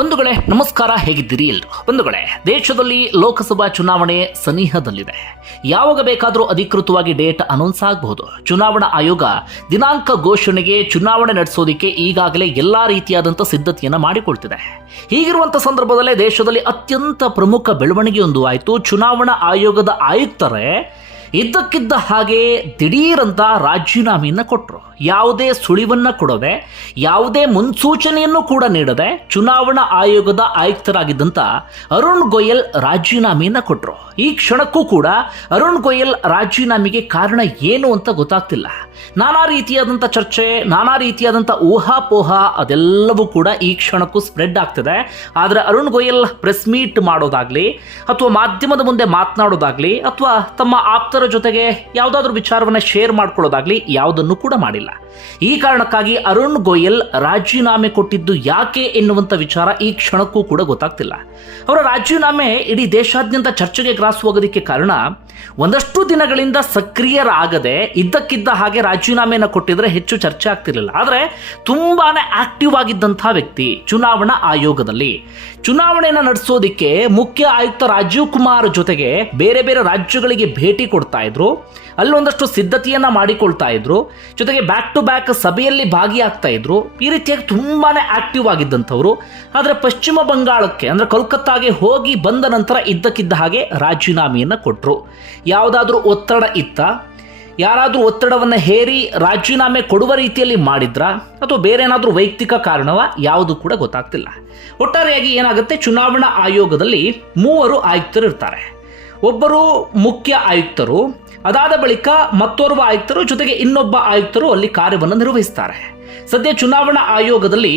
ಬಂಧುಗಳೇ, ನಮಸ್ಕಾರ, ಹೇಗಿದ್ದೀರಿ ಎಲ್ರು? ಬಂಧುಗಳೇ, ದೇಶದಲ್ಲಿ ಲೋಕಸಭಾ ಚುನಾವಣೆ ಸನಿಹದಲ್ಲಿದೆ. ಯಾವಾಗ ಬೇಕಾದರೂ ಅಧಿಕೃತವಾಗಿ ಡೇಟ್ ಅನೌನ್ಸ್ ಆಗಬಹುದು. ಚುನಾವಣಾ ಆಯೋಗ ದಿನಾಂಕ ಘೋಷಣೆಗೆ ಚುನಾವಣೆ ನಡೆಸೋದಕ್ಕೆ ಈಗಾಗಲೇ ಎಲ್ಲಾ ರೀತಿಯಾದಂಥ ಸಿದ್ಧತೆಯನ್ನು ಮಾಡಿಕೊಳ್ತಿದೆ. ಹೀಗಿರುವಂಥ ಸಂದರ್ಭದಲ್ಲೇ ದೇಶದಲ್ಲಿ ಅತ್ಯಂತ ಪ್ರಮುಖ ಬೆಳವಣಿಗೆಯೊಂದು ಆಯಿತು. ಚುನಾವಣಾ ಆಯೋಗದ ಆಯುಕ್ತರೇ ಇದ್ದಕ್ಕಿದ್ದ ಹಾಗೆ ದಿಢೀರಂತ ರಾಜೀನಾಮೆಯನ್ನು ಕೊಟ್ಟರು ಯಾವುದೇ ಸುಳಿವನ್ನ ಕೊಡದೆ, ಯಾವುದೇ ಮುನ್ಸೂಚನೆಯನ್ನು ಕೂಡ ನೀಡದೆ ಚುನಾವಣಾ ಆಯೋಗದ ಆಯುಕ್ತರಾಗಿದ್ದಂಥ ಅರುಣ್ ಗೋಯಲ್ ರಾಜೀನಾಮೆಯನ್ನು ಕೊಟ್ಟರು ಈ ಕ್ಷಣಕ್ಕೂ ಕೂಡ ಅರುಣ್ ಗೋಯಲ್ ರಾಜೀನಾಮೆಗೆ ಕಾರಣ ಏನು ಅಂತ ಗೊತ್ತಾಗ್ತಿಲ್ಲ. ನಾನಾ ರೀತಿಯಾದಂಥ ಚರ್ಚೆ, ನಾನಾ ರೀತಿಯಾದಂಥ ಊಹಾಪೋಹ ಅದೆಲ್ಲವೂ ಕೂಡ ಈ ಕ್ಷಣಕ್ಕೂ ಸ್ಪ್ರೆಡ್ ಆಗ್ತಿದೆ. ಆದರೆ ಅರುಣ್ ಗೋಯಲ್ ಪ್ರೆಸ್ ಮೀಟ್ ಮಾಡೋದಾಗ್ಲಿ, ಅಥವಾ ಮಾಧ್ಯಮದ ಮುಂದೆ ಮಾತನಾಡೋದಾಗ್ಲಿ, ಅಥವಾ ತಮ್ಮ ಆಪ್ತರ ಜೊತೆಗೆ ಯಾವುದಾದ್ರೂ ವಿಚಾರವನ್ನ ಶೇರ್ ಮಾಡ್ಕೊಳ್ಳೋದಾಗ್ಲಿ ಯಾವುದನ್ನು ಕೂಡ ಮಾಡಿಲ್ಲ. ಈ ಕಾರಣಕ್ಕಾಗಿ ಅರುಣ್ ಗೋಯಲ್ ರಾಜೀನಾಮೆ ಕೊಟ್ಟಿದ್ದು ಯಾಕೆ ಎನ್ನುವಂಥ ವಿಚಾರ ಈ ಕ್ಷಣಕ್ಕೂ ಕೂಡ ಗೊತ್ತಾಗ್ತಿಲ್ಲ. ಅವರ ರಾಜೀನಾಮೆ ಇಡೀ ದೇಶಾದ್ಯಂತ ಚರ್ಚೆಗೆ ಗ್ರಾಸವಾಗೋದಕ್ಕೆ ಕಾರಣ ಒಂದಷ್ಟು ದಿನಗಳಿಂದ ಸಕ್ರಿಯರಾಗದೆ ಇದ್ದಕ್ಕಿದ್ದ ಹಾಗೆ ರಾಜೀನಾಮೆಯನ್ನು ಕೊಟ್ಟಿದ್ರೆ ಹೆಚ್ಚು ಚರ್ಚೆ ಆಗ್ತಿರಲಿಲ್ಲ. ಆದರೆ ತುಂಬಾನೇ ಆಕ್ಟಿವ್ ಆಗಿದ್ದಂಥ ವ್ಯಕ್ತಿ ಚುನಾವಣಾ ಆಯೋಗದಲ್ಲಿ ಚುನಾವಣೆಯನ್ನು ನಡೆಸೋದಿಕ್ಕೆ ಮುಖ್ಯ ಆಯುಕ್ತ ರಾಜೀವ್ ಕುಮಾರ್ ಜೊತೆಗೆ ಬೇರೆ ಬೇರೆ ರಾಜ್ಯಗಳಿಗೆ ಭೇಟಿ ಕೊಡ್ತಾ ಇದ್ರು. ಅಲ್ಲೊಂದಷ್ಟು ಸಿದ್ಧತೆಯನ್ನ ಮಾಡಿಕೊಳ್ತಾ ಇದ್ರು. ಜೊತೆಗೆ ಬ್ಯಾಕ್ ಟು ಬ್ಯಾಕ್ ಸಭೆಯಲ್ಲಿ ಭಾಗಿಯಾಗ್ತಾ ಇದ್ರು. ಈ ರೀತಿಯಾಗಿ ತುಂಬಾನೇ ಆಕ್ಟಿವ್ ಆಗಿದ್ದಂಥವ್ರು. ಆದರೆ ಪಶ್ಚಿಮ ಬಂಗಾಳಕ್ಕೆ, ಅಂದ್ರೆ ಕೋಲ್ಕತ್ತಾಗೆ ಹೋಗಿ ಬಂದ ನಂತರ ಇದ್ದಕ್ಕಿದ್ದ ಹಾಗೆ ರಾಜೀನಾಮೆಯನ್ನು ಕೊಟ್ಟರು ಯಾವುದಾದ್ರೂ ಒತ್ತಡ ಇತ್ತ? ಯಾರಾದರೂ ಒತ್ತಡವನ್ನು ಹೇರಿ ರಾಜೀನಾಮೆ ಕೊಡುವ ರೀತಿಯಲ್ಲಿ ಮಾಡಿದ್ರ? ಅಥವಾ ಬೇರೆ ಏನಾದರೂ ವೈಯಕ್ತಿಕ ಕಾರಣವ? ಯಾವುದು ಕೂಡ ಗೊತ್ತಾಗ್ತಿಲ್ಲ. ಒಟ್ಟಾರೆಯಾಗಿ ಏನಾಗುತ್ತೆ? ಚುನಾವಣಾ ಆಯೋಗದಲ್ಲಿ ಮೂವರು ಆಯುಕ್ತರು ಇರ್ತಾರೆ. ಒಬ್ಬರು ಮುಖ್ಯ ಆಯುಕ್ತರು, ಅದಾದ ಬಳಿಕ ಮತ್ತೋರ್ವ ಆಯುಕ್ತರು, ಜೊತೆಗೆ ಇನ್ನೊಬ್ಬ ಆಯುಕ್ತರು ಅಲ್ಲಿ ಕಾರ್ಯವನ್ನು ನಿರ್ವಹಿಸ್ತಾರೆ. ಸದ್ಯ ಚುನಾವಣಾ ಆಯೋಗದಲ್ಲಿ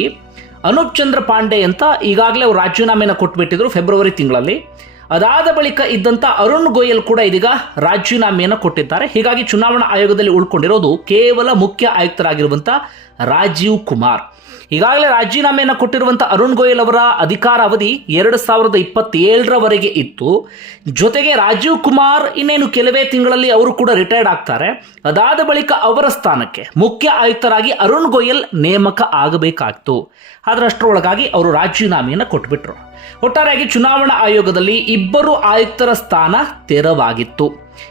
ಅನೂಪ್ ಚಂದ್ರ ಪಾಂಡೆ ಅಂತ ಈಗಾಗಲೇ ಅವರು ರಾಜೀನಾಮೆಯನ್ನು ಕೊಟ್ಬಿಟ್ಟಿದ್ರು ಫೆಬ್ರವರಿ ತಿಂಗಳಲ್ಲಿ. ಅದಾದ ಬಳಿಕ ಇದ್ದಂಥ ಅರುಣ್ ಗೋಯಲ್ ಕೂಡ ಇದೀಗ ರಾಜೀನಾಮೆಯನ್ನು ಕೊಟ್ಟಿದ್ದಾರೆ. ಹೀಗಾಗಿ ಚುನಾವಣಾ ಆಯೋಗದಲ್ಲಿ ಉಳ್ಕೊಂಡಿರೋದು ಕೇವಲ ಮುಖ್ಯ ಆಯುಕ್ತರಾಗಿರುವಂಥ ರಾಜೀವ್ ಕುಮಾರ್. ಈಗಾಗಲೇ ರಾಜೀನಾಮೆಯನ್ನು ಕೊಟ್ಟಿರುವಂಥ ಅರುಣ್ ಗೋಯಲ್ ಅವರ ಅಧಿಕಾರ ಅವಧಿ ಎರಡು ಸಾವಿರದ ಇಪ್ಪತ್ತೇಳರವರೆಗೆ ಇತ್ತು. ಜೊತೆಗೆ ರಾಜೀವ್ ಕುಮಾರ್ ಇನ್ನೇನು ಕೆಲವೇ ತಿಂಗಳಲ್ಲಿ ಅವರು ಕೂಡ ರಿಟೈರ್ಡ್ ಆಗ್ತಾರೆ. ಅದಾದ ಬಳಿಕ ಅವರ ಸ್ಥಾನಕ್ಕೆ ಮುಖ್ಯ ಆಯುಕ್ತರಾಗಿ ಅರುಣ್ ಗೋಯಲ್ ನೇಮಕ ಆಗಬೇಕಾಗಿತ್ತು ಅದರಷ್ಟರೊಳಗಾಗಿ ಅವರು ರಾಜೀನಾಮೆಯನ್ನು ಕೊಟ್ಬಿಟ್ರು. ಒಟ್ಟಾರೆಯಾಗಿ ಚುನಾವಣಾ ಆಯೋಗದಲ್ಲಿ ಇಬ್ಬರು ಆಯುಕ್ತರ ಸ್ಥಾನ ತೆರವಾಗಿತ್ತು.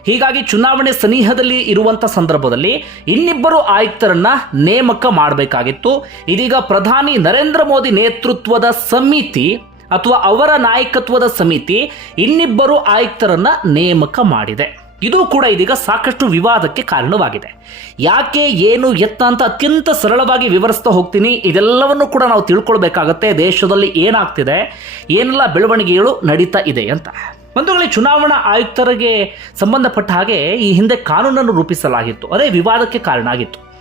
ಹೀಗಾಗಿ ಚುನಾವಣೆ ಸನಿಹದಲ್ಲಿ ಇರುವಂತ ಸಂದರ್ಭದಲ್ಲಿ ಇನ್ನಿಬ್ಬರು ಆಯುಕ್ತರನ್ನ ನೇಮಕ ಮಾಡಬೇಕಾಗಿತ್ತು. ಇದೀಗ ಪ್ರಧಾನಿ ನರೇಂದ್ರ ಮೋದಿ ನೇತೃತ್ವದ ಸಮಿತಿ ಅಥವಾ ಅವರ ನಾಯಕತ್ವದ ಸಮಿತಿ ಇನ್ನಿಬ್ಬರು ಆಯುಕ್ತರನ್ನ ನೇಮಕ ಮಾಡಿದೆ. ಇದು ಕೂಡ ಇದೀಗ ಸಾಕಷ್ಟು ವಿವಾದಕ್ಕೆ ಕಾರಣವಾಗಿದೆ. ಯಾಕೆ, ಏನು, ಎತ್ತ ಅಂತ ಅತ್ಯಂತ ಸರಳವಾಗಿ ವಿವರಿಸ್ತಾ ಹೋಗ್ತೀನಿ. ಇದೆಲ್ಲವನ್ನು ಕೂಡ ನಾವು ತಿಳ್ಕೊಳ್ಬೇಕಾಗತ್ತೆ. ದೇಶದಲ್ಲಿ ಏನಾಗ್ತಿದೆ? ಏನೆಲ್ಲ ಬೆಳವಣಿಗೆಗಳು ನಡೀತಾ ಇದೆ ಅಂತ. ಬಂಧುಗಳೇ ಚುನಾವಣಾ ಆಯುಕ್ತರಿಗೆ ಸಂಬಂಧಪಟ್ಟ ಹಾಗೆ ಈ ಹಿಂದೆ ಕಾನೂನನ್ನು ರೂಪಿಸಲಾಗಿತ್ತು. ಅದೇ ವಿವಾದಕ್ಕೆ ಕಾರಣ ಆಗಿತ್ತು.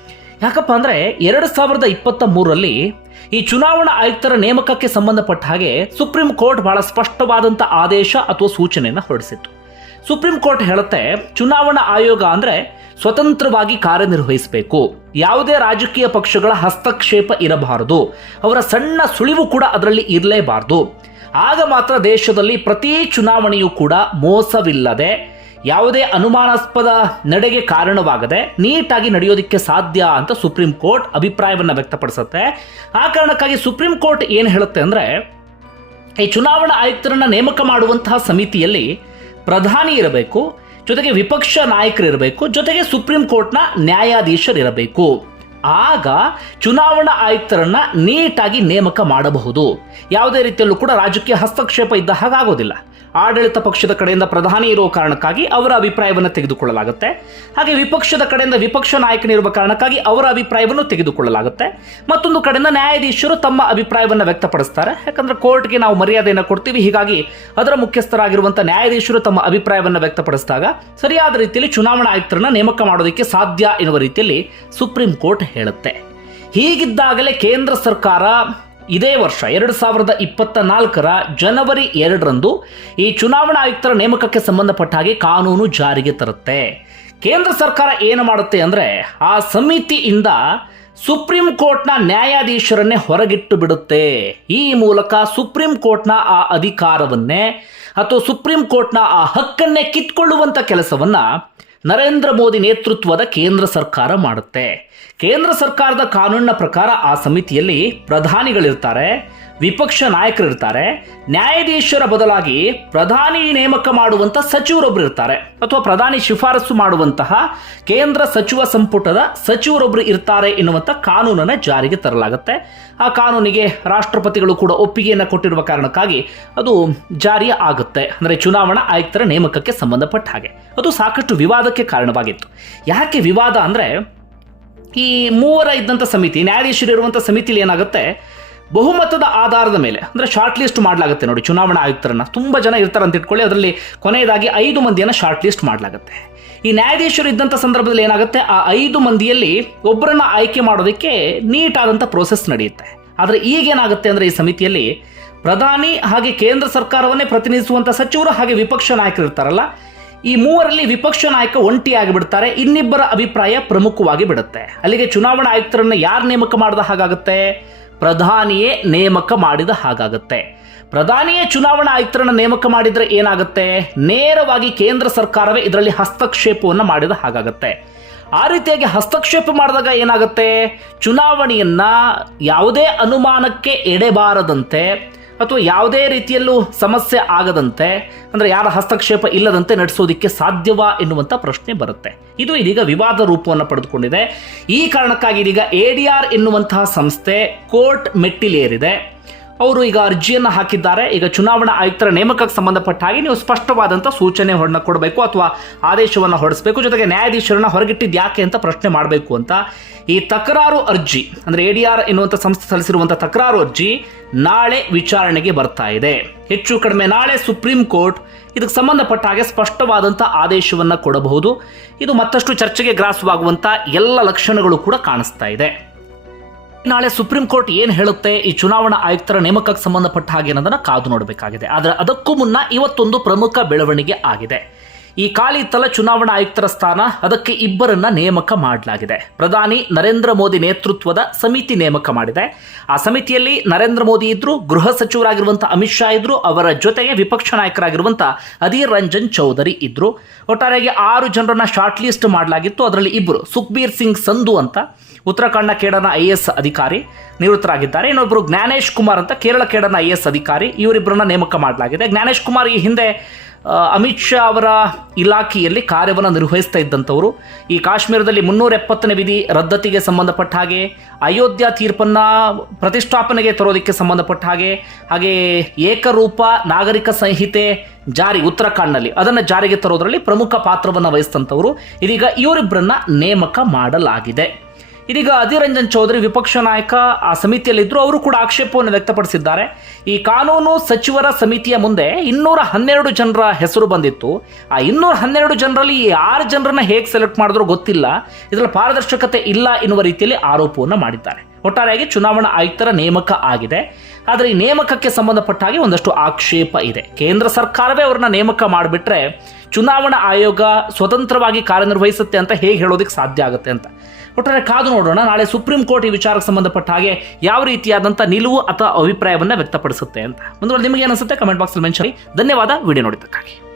ಯಾಕಪ್ಪ ಅಂದರೆ, ಎರಡು ಸಾವಿರದ ಇಪ್ಪತ್ತ ಮೂರರಲ್ಲಿ ಈ ಚುನಾವಣಾ ಆಯುಕ್ತರ ನೇಮಕಕ್ಕೆ ಸಂಬಂಧಪಟ್ಟ ಹಾಗೆ ಸುಪ್ರೀಂ ಕೋರ್ಟ್ ಬಹಳ ಸ್ಪಷ್ಟವಾದಂಥ ಆದೇಶ ಅಥವಾ ಸೂಚನೆಯನ್ನು ಹೊರಡಿಸಿತ್ತು. ಸುಪ್ರೀಂ ಕೋರ್ಟ್ ಹೇಳುತ್ತೆ, ಚುನಾವಣಾ ಆಯೋಗ ಅಂದರೆ ಸ್ವತಂತ್ರವಾಗಿ ಕಾರ್ಯನಿರ್ವಹಿಸಬೇಕು. ಯಾವುದೇ ರಾಜಕೀಯ ಪಕ್ಷಗಳ ಹಸ್ತಕ್ಷೇಪ ಇರಬಾರದು. ಅವರ ಸಣ್ಣ ಸುಳಿವು ಕೂಡ ಅದರಲ್ಲಿ ಇರಲೇಬಾರದು. ಆಗ ಮಾತ್ರ ದೇಶದಲ್ಲಿ ಪ್ರತಿ ಚುನಾವಣೆಯೂ ಕೂಡ ಮೋಸವಿಲ್ಲದೆ, ಯಾವುದೇ ಅನುಮಾನಾಸ್ಪದ ನಡೆಗೆ ಕಾರಣವಾಗದೆ ನೀಟಾಗಿ ನಡೆಯೋದಕ್ಕೆ ಸಾಧ್ಯ ಅಂತ ಸುಪ್ರೀಂ ಕೋರ್ಟ್ ಅಭಿಪ್ರಾಯವನ್ನು ವ್ಯಕ್ತಪಡಿಸುತ್ತೆ. ಆ ಕಾರಣಕ್ಕಾಗಿ ಸುಪ್ರೀಂ ಕೋರ್ಟ್ ಏನು ಹೇಳುತ್ತೆ ಅಂದರೆ, ಈ ಚುನಾವಣಾ ಆಯುಕ್ತರನ್ನು ನೇಮಕ ಮಾಡುವಂತಹ ಸಮಿತಿಯಲ್ಲಿ ಪ್ರಧಾನಿ ಇರಬೇಕು, ಜೊತೆಗೆ ವಿಪಕ್ಷ ನಾಯಕರು ಇರಬೇಕು, ಜೊತೆಗೆ ಸುಪ್ರೀಂ ಕೋರ್ಟ್ನ ನ್ಯಾಯಾಧೀಶರಿರಬೇಕು ಆಗ ಚುನಾವಣಾ ಆಯುಕ್ತರನ್ನ ನೀಟಾಗಿ ನೇಮಕ ಮಾಡಬಹುದು. ಯಾವುದೇ ರೀತಿಯಲ್ಲೂ ಕೂಡ ರಾಜಕೀಯ ಹಸ್ತಕ್ಷೇಪ ಇದ್ದ ಹಾಗಾಗೋದಿಲ್ಲ. ಆಡಳಿತ ಪಕ್ಷದ ಕಡೆಯಿಂದ ಪ್ರಧಾನಿ ಇರುವ ಕಾರಣಕ್ಕಾಗಿ ಅವರ ಅಭಿಪ್ರಾಯವನ್ನು ತೆಗೆದುಕೊಳ್ಳಲಾಗುತ್ತೆ. ಹಾಗೆ ವಿಪಕ್ಷದ ಕಡೆಯಿಂದ ವಿಪಕ್ಷ ನಾಯಕನಿರುವ ಕಾರಣಕ್ಕಾಗಿ ಅವರ ಅಭಿಪ್ರಾಯವನ್ನು ತೆಗೆದುಕೊಳ್ಳಲಾಗುತ್ತೆ. ಮತ್ತೊಂದು ಕಡೆಯಿಂದ ನ್ಯಾಯಾಧೀಶರು ತಮ್ಮ ಅಭಿಪ್ರಾಯವನ್ನು ವ್ಯಕ್ತಪಡಿಸ್ತಾರೆ. ಯಾಕಂದ್ರೆ ಕೋರ್ಟ್ಗೆ ನಾವು ಮರ್ಯಾದೆಯನ್ನು ಕೊಡ್ತೀವಿ. ಹೀಗಾಗಿ ಅದರ ಮುಖ್ಯಸ್ಥರಾಗಿರುವಂಥ ನ್ಯಾಯಾಧೀಶರು ತಮ್ಮ ಅಭಿಪ್ರಾಯವನ್ನು ವ್ಯಕ್ತಪಡಿಸಿದಾಗ ಸರಿಯಾದ ರೀತಿಯಲ್ಲಿ ಚುನಾವಣಾ ಆಯುಕ್ತರನ್ನ ನೇಮಕ ಮಾಡೋದಕ್ಕೆ ಸಾಧ್ಯ ಎನ್ನುವ ರೀತಿಯಲ್ಲಿ ಸುಪ್ರೀಂ ಕೋರ್ಟ್ ಹೇಳುತ್ತೆ. ಹೀಗಿದ್ದಾಗಲೇ ಕೇಂದ್ರ ಸರ್ಕಾರ ಇದೇ ವರ್ಷ ಎರಡು ಸಾವಿರದ ಇಪ್ಪತ್ತ ನಾಲ್ಕರ ಜನವರಿ ಎರಡರಂದು ಈ ಚುನಾವಣಾ ಆಯುಕ್ತರ ನೇಮಕಕ್ಕೆ ಸಂಬಂಧಪಟ್ಟ ಹಾಗೆ ಕಾನೂನು ಜಾರಿಗೆ ತರುತ್ತೆ. ಕೇಂದ್ರ ಸರ್ಕಾರ ಏನು ಮಾಡುತ್ತೆ ಅಂದರೆ ಆ ಸಮಿತಿಯಿಂದ ಸುಪ್ರೀಂ ಕೋರ್ಟ್ನ ನ್ಯಾಯಾಧೀಶರನ್ನೇ ಹೊರಗಿಟ್ಟು ಬಿಡುತ್ತೆ. ಈ ಮೂಲಕ ಸುಪ್ರೀಂ ಕೋರ್ಟ್ನ ಆ ಅಧಿಕಾರವನ್ನೇ ಅಥವಾ ಸುಪ್ರೀಂ ಕೋರ್ಟ್ನ ಆ ಹಕ್ಕನ್ನೇ ಕಿತ್ಕೊಳ್ಳುವಂಥ ಕೆಲಸವನ್ನ ನರೇಂದ್ರ ಮೋದಿ ನೇತೃತ್ವದ ಕೇಂದ್ರ ಸರ್ಕಾರ ಮಾಡುತ್ತೆ. ಕೇಂದ್ರ ಸರ್ಕಾರದ ಕಾನೂನಿನ ಪ್ರಕಾರ ಆ ಸಮಿತಿಯಲ್ಲಿ ಪ್ರಧಾನಿಗಳಿರ್ತಾರೆ. ವಿಪಕ್ಷ ನಾಯಕರು ಇರ್ತಾರೆ ನ್ಯಾಯಾಧೀಶರ ಬದಲಾಗಿ ಪ್ರಧಾನಿ ನೇಮಕ ಮಾಡುವಂತ ಸಚಿವರೊಬ್ಬರು ಇರ್ತಾರೆ. ಅಥವಾ ಪ್ರಧಾನಿ ಶಿಫಾರಸು ಮಾಡುವಂತಹ ಕೇಂದ್ರ ಸಚಿವ ಸಂಪುಟದ ಸಚಿವರೊಬ್ಬರು ಇರ್ತಾರೆ ಎನ್ನುವಂಥ ಕಾನೂನನ್ನ ಜಾರಿಗೆ ತರಲಾಗುತ್ತೆ. ಆ ಕಾನೂನಿಗೆ ರಾಷ್ಟ್ರಪತಿಗಳು ಕೂಡ ಒಪ್ಪಿಗೆಯನ್ನು ಕೊಟ್ಟಿರುವ ಕಾರಣಕ್ಕಾಗಿ ಅದು ಜಾರಿ ಆಗುತ್ತೆ. ಅಂದರೆ ಚುನಾವಣಾ ಆಯುಕ್ತರ ನೇಮಕಕ್ಕೆ ಸಂಬಂಧಪಟ್ಟ ಹಾಗೆ. ಅದು ಸಾಕಷ್ಟು ವಿವಾದಕ್ಕೆ ಕಾರಣವಾಗಿತ್ತು. ಯಾಕೆ ವಿವಾದ ಅಂದರೆ ಈ ಮೂವರ ಇದ್ದಂಥ ಸಮಿತಿ, ನ್ಯಾಯಾಧೀಶರು ಇರುವಂಥ ಸಮಿತಿಲಿ ಏನಾಗುತ್ತೆ ಬಹುಮತದ ಆಧಾರದ ಮೇಲೆ, ಅಂದರೆ ಶಾರ್ಟ್ ಲಿಸ್ಟ್ ಮಾಡಲಾಗುತ್ತೆ ನೋಡಿ, ಚುನಾವಣಾ ಆಯುಕ್ತರನ್ನು ತುಂಬ ಜನ ಇರ್ತಾರೆ ಅಂತ ಇಟ್ಕೊಳ್ಳಿ, ಅದರಲ್ಲಿ ಕೊನೆಯದಾಗಿ ಐದು ಮಂದಿಯನ್ನು ಶಾರ್ಟ್ ಲಿಸ್ಟ್ ಮಾಡಲಾಗುತ್ತೆ. ಈ ನ್ಯಾಯಾಧೀಶರು ಇದ್ದಂಥ ಸಂದರ್ಭದಲ್ಲಿ ಏನಾಗುತ್ತೆ, ಆ ಐದು ಮಂದಿಯಲ್ಲಿ ಒಬ್ಬರನ್ನ ಆಯ್ಕೆ ಮಾಡೋದಕ್ಕೆ ನೀಟ್ ಆದಂಥ ಪ್ರೋಸೆಸ್ ನಡೆಯುತ್ತೆ. ಆದರೆ ಈಗೇನಾಗುತ್ತೆ ಅಂದರೆ ಈ ಸಮಿತಿಯಲ್ಲಿ ಪ್ರಧಾನಿ ಹಾಗೆ ಕೇಂದ್ರ ಸರ್ಕಾರವನ್ನೇ ಪ್ರತಿನಿಧಿಸುವಂಥ ಸಚಿವರು ಹಾಗೆ ವಿಪಕ್ಷ ನಾಯಕರು ಇರ್ತಾರಲ್ಲ, ಈ ಮೂವರಲ್ಲಿ ವಿಪಕ್ಷ ನಾಯಕ ಒಂಟಿಯಾಗಿ ಬಿಡ್ತಾರೆ ಇನ್ನಿಬ್ಬರ ಅಭಿಪ್ರಾಯ ಪ್ರಮುಖವಾಗಿ ಬಿಡುತ್ತೆ. ಅಲ್ಲಿಗೆ ಚುನಾವಣಾ ಆಯುಕ್ತರನ್ನು ಯಾರು ನೇಮಕ ಮಾಡಿದ ಹಾಗಾಗುತ್ತೆ? ಪ್ರಧಾನಿಯೇ ನೇಮಕ ಮಾಡಿದ ಹಾಗಾಗುತ್ತೆ. ಪ್ರಧಾನಿಯೇ ಚುನಾವಣಾ ಆಯುಕ್ತರನ್ನು ನೇಮಕ ಮಾಡಿದರೆ ಏನಾಗುತ್ತೆ? ನೇರವಾಗಿ ಕೇಂದ್ರ ಸರ್ಕಾರವೇ ಇದರಲ್ಲಿ ಹಸ್ತಕ್ಷೇಪವನ್ನು ಮಾಡಿದ ಹಾಗಾಗುತ್ತೆ. ಆ ರೀತಿಯಾಗಿ ಹಸ್ತಕ್ಷೇಪ ಮಾಡಿದಾಗ ಏನಾಗುತ್ತೆ? ಚುನಾವಣೆಯನ್ನ ಯಾವುದೇ ಅನುಮಾನಕ್ಕೆ ಎಡೆಬಾರದಂತೆ ಅಥವಾ ಯಾವುದೇ ರೀತಿಯಲ್ಲೂ ಸಮಸ್ಯೆ ಆಗದಂತೆ, ಅಂದರೆ ಯಾರ ಹಸ್ತಕ್ಷೇಪ ಇಲ್ಲದಂತೆ ನಡೆಸೋದಕ್ಕೆ ಸಾಧ್ಯವಾ ಎನ್ನುವಂಥ ಪ್ರಶ್ನೆ ಬರುತ್ತೆ. ಇದು ಇದೀಗ ವಿವಾದ ರೂಪವನ್ನು ಪಡೆದುಕೊಂಡಿದೆ. ಈ ಕಾರಣಕ್ಕಾಗಿ ಇದೀಗ ಎ ಡಿ ಆರ್ ಎನ್ನುವಂತಹ ಸಂಸ್ಥೆ ಕೋರ್ಟ್ ಮೆಟ್ಟಿಲೇರಿದೆ. ಅವರು ಈಗ ಅರ್ಜಿಯನ್ನು ಹಾಕಿದ್ದಾರೆ. ಈಗ ಚುನಾವಣಾ ಆಯುಕ್ತರ ನೇಮಕಕ್ಕೆ ಸಂಬಂಧಪಟ್ಟ ಹಾಗೆ ನೀವು ಸ್ಪಷ್ಟವಾದಂಥ ಸೂಚನೆ ಹೊರನ ಕೊಡಬೇಕು ಅಥವಾ ಆದೇಶವನ್ನು ಹೊರಡಿಸಬೇಕು. ಜೊತೆಗೆ ನ್ಯಾಯಾಧೀಶರನ್ನ ಹೊರಗಿಟ್ಟಿದ್ದು ಯಾಕೆ ಅಂತ ಪ್ರಶ್ನೆ ಮಾಡಬೇಕು ಅಂತ. ಈ ತಕರಾರು ಅರ್ಜಿ, ಅಂದರೆ ಎ ಡಿ ಆರ್ ಎನ್ನುವಂಥ ಸಂಸ್ಥೆ ಸಲ್ಲಿಸಿರುವಂಥ ತಕರಾರು ಅರ್ಜಿ ನಾಳೆ ವಿಚಾರಣೆಗೆ ಬರ್ತಾ ಇದೆ. ಹೆಚ್ಚು ಕಡಿಮೆ ನಾಳೆ ಸುಪ್ರೀಂ ಕೋರ್ಟ್ ಇದಕ್ಕೆ ಸಂಬಂಧಪಟ್ಟ ಹಾಗೆ ಸ್ಪಷ್ಟವಾದಂಥ ಆದೇಶವನ್ನು ಕೊಡಬಹುದು. ಇದು ಮತ್ತಷ್ಟು ಚರ್ಚೆಗೆ ಗ್ರಾಸವಾಗುವಂಥ ಎಲ್ಲ ಲಕ್ಷಣಗಳು ಕೂಡ ಕಾಣಿಸ್ತಾ ಇದೆ. ನಾಳೆ ಸುಪ್ರೀಂ ಕೋರ್ಟ್ ಏನು ಹೇಳುತ್ತೆ ಈ ಚುನಾವಣಾ ಆಯುಕ್ತರ ನೇಮಕಕ್ಕೆ ಸಂಬಂಧಪಟ್ಟ ಹಾಗೆ ಅನ್ನೋದನ್ನ ಕಾದು ನೋಡಬೇಕಾಗಿದೆ. ಆದರೆ ಅದಕ್ಕೂ ಮುನ್ನ ಇವತ್ತೊಂದು ಪ್ರಮುಖ ಬೆಳವಣಿಗೆ ಆಗಿದೆ. ಈ ಖಾಲಿ ತಲ ಚುನಾವಣಾ ಆಯುಕ್ತರ ಸ್ಥಾನ, ಅದಕ್ಕೆ ಇಬ್ಬರನ್ನ ನೇಮಕ ಮಾಡಲಾಗಿದೆ. ಪ್ರಧಾನಿ ನರೇಂದ್ರ ಮೋದಿ ನೇತೃತ್ವದ ಸಮಿತಿ ನೇಮಕ ಮಾಡಿದೆ. ಆ ಸಮಿತಿಯಲ್ಲಿ ನರೇಂದ್ರ ಮೋದಿ ಇದ್ರು, ಗೃಹ ಸಚಿವರಾಗಿರುವಂತಹ ಅಮಿತ್ ಶಾ ಇದ್ರು, ಅವರ ಜೊತೆಗೆ ವಿಪಕ್ಷ ನಾಯಕರಾಗಿರುವಂತಹ ಅಧೀರ್ ರಂಜನ್ ಚೌಧರಿ ಇದ್ರು. ಒಟ್ಟಾರೆಯಾಗಿ ಆರು ಜನರನ್ನ ಶಾರ್ಟ್ ಲಿಸ್ಟ್ ಮಾಡಲಾಗಿತ್ತು. ಅದರಲ್ಲಿ ಇಬ್ಬರು ಸುಖ್ಬೀರ್ ಸಿಂಗ್ ಸಂಧು ಅಂತ ಉತ್ತರಾಖಂಡ ಕೇಡನ ಐ ಎಸ್ ಅಧಿಕಾರಿ ನಿವೃತ್ತರಾಗಿದ್ದಾರೆ. ಇನ್ನೊಬ್ಬರು ಜ್ಞಾನೇಶ್ ಕುಮಾರ್ ಅಂತ, ಕೇರಳ ಕೇಡನ ಐ ಎಸ್ ಅಧಿಕಾರಿ ಇವರಿಬ್ಬರನ್ನ ನೇಮಕ ಮಾಡಲಾಗಿದೆ. ಜ್ಞಾನೇಶ್ ಕುಮಾರ್ ಈ ಹಿಂದೆ ಅಮಿತ್ ಶಾ ಅವರ ಇಲಾಖೆಯಲ್ಲಿ ಕಾರ್ಯವನ್ನು ನಿರ್ವಹಿಸ್ತಾ ಇದ್ದಂಥವರು. ಈ ಕಾಶ್ಮೀರದಲ್ಲಿ ಮುನ್ನೂರ ಎಪ್ಪತ್ತನೇ ವಿಧಿ ರದ್ದತಿಗೆ ಸಂಬಂಧಪಟ್ಟ ಹಾಗೆ, ಅಯೋಧ್ಯ ತೀರ್ಪನ್ನ ಪ್ರತಿಷ್ಠಾಪನೆಗೆ ತರೋದಕ್ಕೆ ಸಂಬಂಧಪಟ್ಟ ಹಾಗೆ ಹಾಗೆ ಏಕರೂಪ ನಾಗರಿಕ ಸಂಹಿತೆ ಜಾರಿ ಉತ್ತರಾಖಂಡ್ನಲ್ಲಿ. ಅದನ್ನು ಜಾರಿಗೆ ತರೋದರಲ್ಲಿ ಪ್ರಮುಖ ಪಾತ್ರವನ್ನು ವಹಿಸಿದಂಥವರು. ಇದೀಗ ಇವರಿಬ್ಬರನ್ನ ನೇಮಕ ಮಾಡಲಾಗಿದೆ. ಇದೀಗ ಅಧೀರ್ ರಂಜನ್ ಚೌಧರಿ ವಿಪಕ್ಷ ನಾಯಕ ಆ ಸಮಿತಿಯಲ್ಲಿದ್ದರು ಅವರು ಕೂಡ ಆಕ್ಷೇಪವನ್ನು ವ್ಯಕ್ತಪಡಿಸಿದ್ದಾರೆ. ಈ ಕಾನೂನು ಸಚಿವರ ಸಮಿತಿಯ ಮುಂದೆ ಇನ್ನೂರ ಹನ್ನೆರಡು ಜನರ ಹೆಸರು ಬಂದಿತ್ತು. ಆ ಇನ್ನೂರ ಹನ್ನೆರಡು ಜನರಲ್ಲಿ ಆರು ಜನರನ್ನ ಹೇಗೆ ಸೆಲೆಕ್ಟ್ ಮಾಡಿದ್ರು ಗೊತ್ತಿಲ್ಲ. ಇದರಲ್ಲಿ ಪಾರದರ್ಶಕತೆ ಇಲ್ಲ ಎನ್ನುವ ರೀತಿಯಲ್ಲಿ ಆರೋಪವನ್ನು ಮಾಡಿದ್ದಾರೆ. ಒಟ್ಟಾರೆಯಾಗಿ ಚುನಾವಣಾ ಆಯುಕ್ತರ ನೇಮಕ ಆಗಿದೆ. ಆದರೆ ಈ ನೇಮಕಕ್ಕೆ ಸಂಬಂಧಪಟ್ಟ ಹಾಗೆ ಒಂದಷ್ಟು ಆಕ್ಷೇಪ ಇದೆ. ಕೇಂದ್ರ ಸರ್ಕಾರವೇ ಅವರನ್ನ ನೇಮಕ ಮಾಡಿಬಿಟ್ರೆ ಚುನಾವಣಾ ಆಯೋಗ ಸ್ವತಂತ್ರವಾಗಿ ಕಾರ್ಯನಿರ್ವಹಿಸುತ್ತೆ ಅಂತ ಹೇಗೆ ಹೇಳೋದಕ್ಕೆ ಸಾಧ್ಯ ಆಗುತ್ತೆ ಅಂತ. ಒಟ್ಟಾರೆ ಕಾದು ನೋಡೋಣ. ನಾಳೆ ಸುಪ್ರೀಂ ಕೋರ್ಟ್ ಈ ವಿಚಾರಕ್ಕೆ ಸಂಬಂಧಪಟ್ಟ ಹಾಗೆ ಯಾವ ರೀತಿಯಾದಂಥ ನಿಲುವು ಅಥವಾ ಅಭಿಪ್ರಾಯವನ್ನು ವ್ಯಕ್ತಪಡಿಸುತ್ತೆ ಅಂತ. ಮುಂದುವರೆದು ನಿಮಗೆ ಅನಿಸುತ್ತೆ? ಕಮೆಂಟ್ ಬಾಕ್ಸಲ್ಲಿ ಮೆನ್ಷನ್ ಧನ್ಯವಾದ. ವಿಡಿಯೋ ನೋಡಿದ್ದಕ್ಕಾಗಿ.